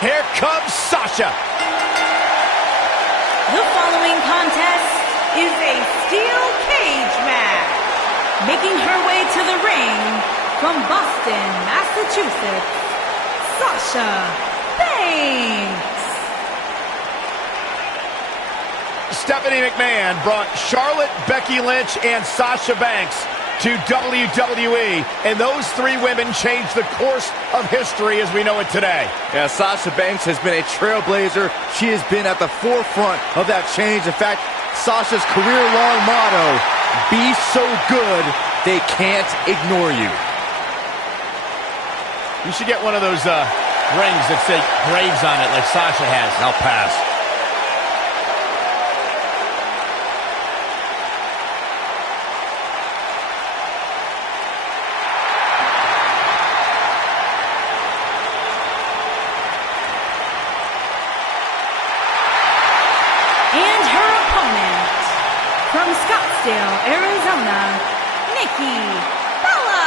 Here comes Sasha. The following contest is a steel cage match. Making her way to the ring from Boston, Massachusetts, Sasha Banks. Stephanie McMahon brought Charlotte, Becky Lynch, and Sasha Banks to WWE, and those three women changed the course of history as we know it today. Yeah, Sasha Banks has been a trailblazer. She has been at the forefront of that change. In fact, Sasha's career-long motto, be so good, they can't ignore you. You should get one of those rings that say Graves on it like Sasha has. I'll pass. And her opponent, from Scottsdale, Arizona, Nikki Bella.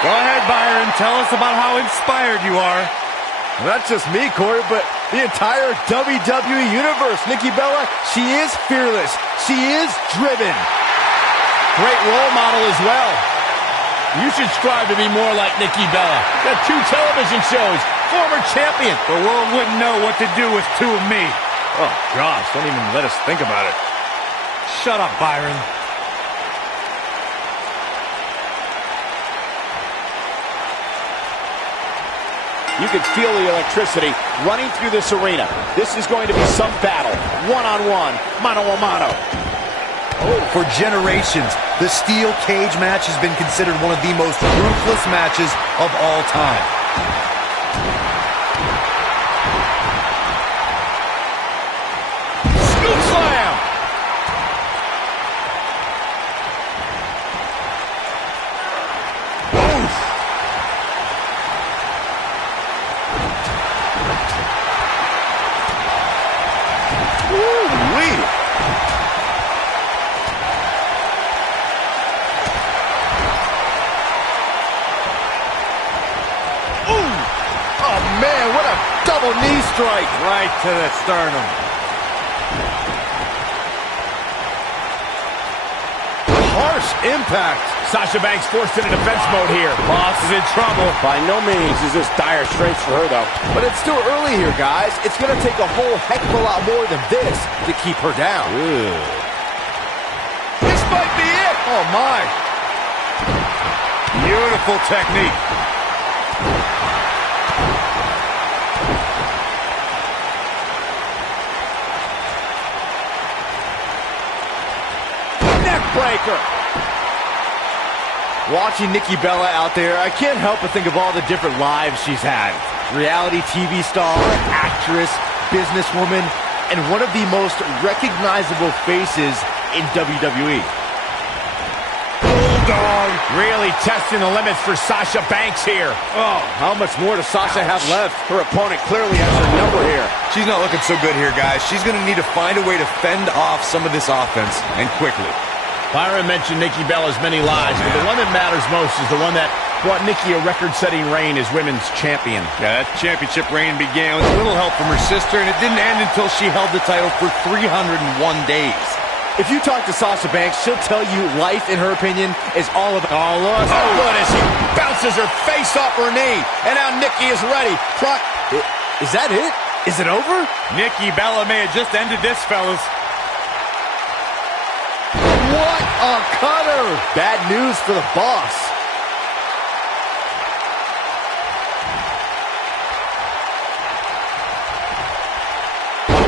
Go ahead, Byron. Tell us about how inspired you are. Not just me, Corey, but the entire WWE Universe. Nikki Bella, she is fearless. She is driven. Great role model as well. You should strive to be more like Nikki Bella. Got 2 television shows, former champion. The world wouldn't know what to do with 2 of me. Oh, gosh, don't even let us think about it. Shut up, Byron. You can feel the electricity running through this arena. This is going to be some battle. One-on-one, mano-a-mano. Oh, for generations, the steel cage match has been considered one of the most ruthless matches of all time. Scoop slam! Oof! Woo-wee! Man, what a double knee strike. Right to the sternum. Harsh impact. Sasha Banks forced into defense mode here. Boss is in trouble. By no means is this dire straits for her, though. But it's still early here, guys. It's going to take a whole heck of a lot more than this to keep her down. Ew. This might be it. Oh, my. Beautiful technique. Breaker. Watching Nikki Bella out there, I can't help but think of all the different lives she's had. Reality TV star, actress, businesswoman, and one of the most recognizable faces in WWE. Bulldog really testing the limits for Sasha Banks here. Oh, how much more does Sasha have left? Her opponent clearly has her number here. She's not looking so good here, guys. She's going to need to find a way to fend off some of this offense, and quickly. Byron mentioned Nikki Bella's many lives, but the one that matters most is the one that brought Nikki a record-setting reign as women's champion. Yeah, that championship reign began with a little help from her sister, and it didn't end until she held the title for 301 days. If you talk to Sasha Banks, she'll tell you life, in her opinion, is all about... Oh, look. Oh, good as he bounces her face off her knee. And now Nikki is ready. Is that it? Is it over? Nikki Bella may have just ended this, fellas. What a cutter! Bad news for the boss.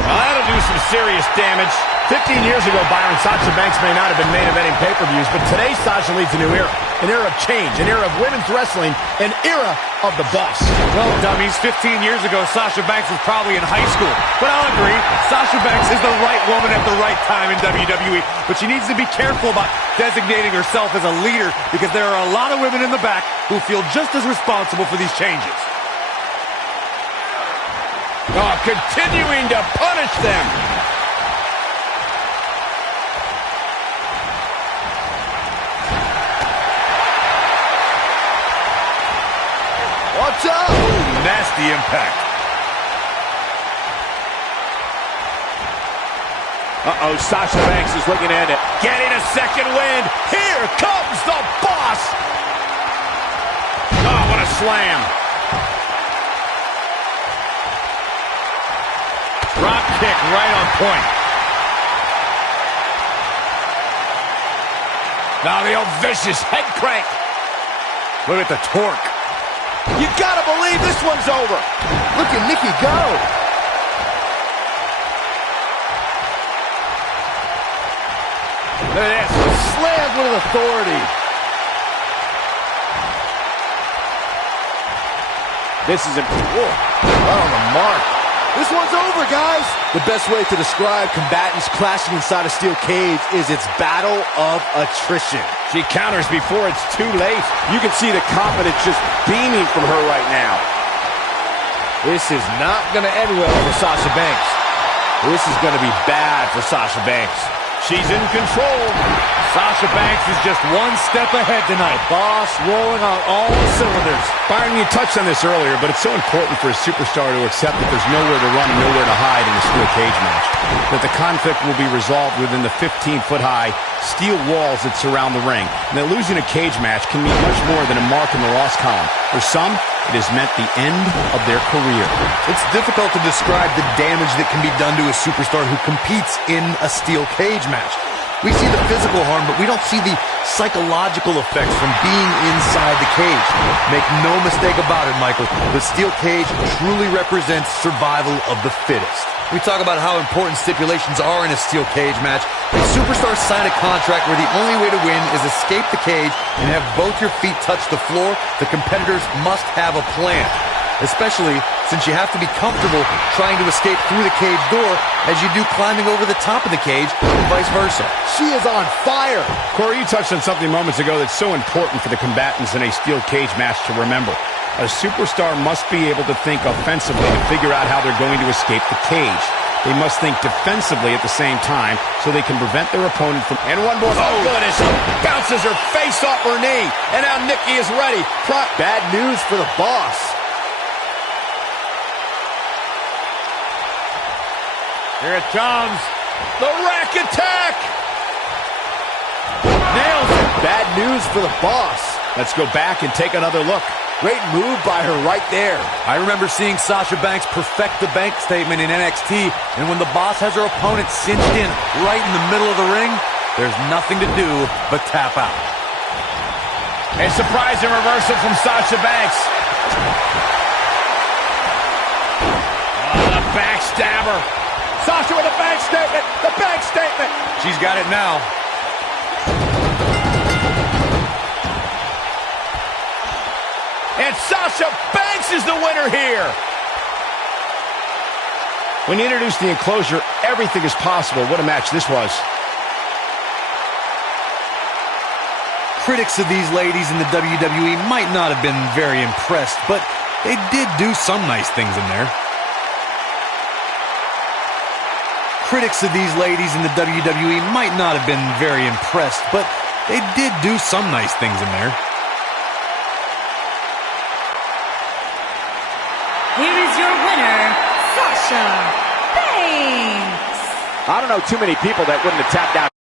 That'll do some serious damage. 15 years ago, Byron, Sasha Banks may not have been main eventing pay-per-views, but today Sasha leads a new era. An era of change, an era of women's wrestling, an era of the boss. Well, dummies, 15 years ago, Sasha Banks was probably in high school. But I'll agree, Sasha Banks is the right woman at the right time in WWE. But she needs to be careful about designating herself as a leader, because there are a lot of women in the back who feel just as responsible for these changes. Oh, continuing to punish them. the impact. Uh-oh, Sasha Banks is looking at it. Getting a second wind. Here comes the boss. Oh, what a slam. Drop kick right on point. Now the old vicious head crank. Look at the torque. You gotta believe this one's over. Look at Nikki go. Look at this. Slammed with authority. This is Right on the mark. This one's over, guys. The best way to describe combatants clashing inside a steel cage is its battle of attrition. She counters before it's too late. You can see the confidence just beaming from her right now. This is not going to end well for Sasha Banks. This is going to be bad for Sasha Banks. She's in control. Sasha Banks is just one step ahead tonight. Boss rolling on all cylinders. Byron, you touched on this earlier, but it's so important for a superstar to accept that there's nowhere to run and nowhere to hide in a steel cage match. That the conflict will be resolved within the 15-foot-high steel walls that surround the ring. And that losing a cage match can mean much more than a mark in the loss column. For some, it has meant the end of their career. It's difficult to describe the damage that can be done to a superstar who competes in a steel cage match. We see the physical harm, but we don't see the psychological effects from being inside the cage. Make no mistake about it, Michael. The steel cage truly represents survival of the fittest. We talk about how important stipulations are in a steel cage match. If superstars sign a contract where the only way to win is escape the cage and have both your feet touch the floor, the competitors must have a plan. Especially since you have to be comfortable trying to escape through the cage door as you do climbing over the top of the cage and vice versa. She is on fire. Corey, you touched on something moments ago that's so important for the combatants in a steel cage match to remember. A superstar must be able to think offensively to figure out how they're going to escape the cage. They must think defensively at the same time so they can prevent their opponent from... And one more. Oh, goodness. Bounces her face off her knee. And now Nikki is ready. Bad news for the boss. Here it comes. The rack attack. Nails it. Bad news for the boss. Let's go back and take another look. Great move by her right there. I remember seeing Sasha Banks perfect the bank statement in NXT, and when the boss has her opponent cinched in right in the middle of the ring, there's nothing to do but tap out. A surprising reversal from Sasha Banks. Oh, the backstabber. Sasha with a bank statement. The bank statement. She's got it now. And Sasha Banks is the winner here. When you introduce the enclosure, everything is possible. What a match this was. Critics of these ladies in the WWE might not have been very impressed, but they did do some nice things in there. Critics of these ladies in the WWE might not have been very impressed, but they did do some nice things in there. Here is your winner, Sasha Banks. I don't know too many people that wouldn't have tapped out.